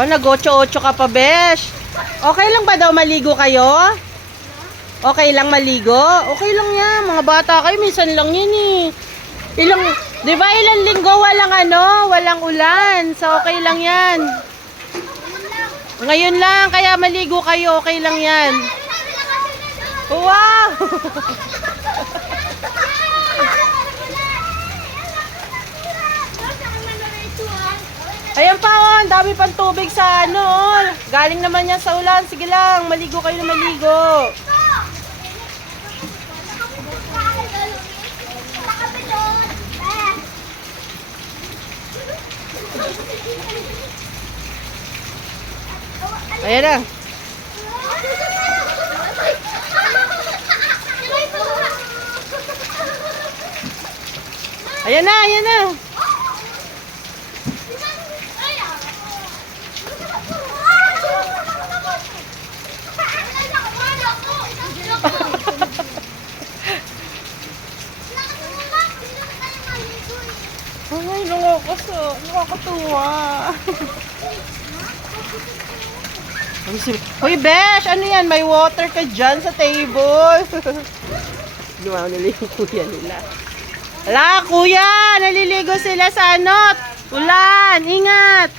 Ba, nag-8-8 ka pa, besh. Okay lang ba daw maligo kayo? Okay lang maligo? Okay lang yan. Mga bata kayo, minsan lang yun eh. Di ba ilang linggo walang ulan. So, okay lang yan. Ngayon lang, kaya maligo kayo. Okay lang yan. Wow! Ayan pa, oh, ang dami pang tubig sa ano. Galing naman yan sa ulan. Sige lang, maligo kayo na maligo. Ayan na. Ayan na, ayan na. Ay, nakakatuwa. Hoy, besh, ano yan? May water ka dyan sa table. Lumaw nila yung kuya nila. Ala, kuya! Naliligo sila sa anot. Ulan, ingat!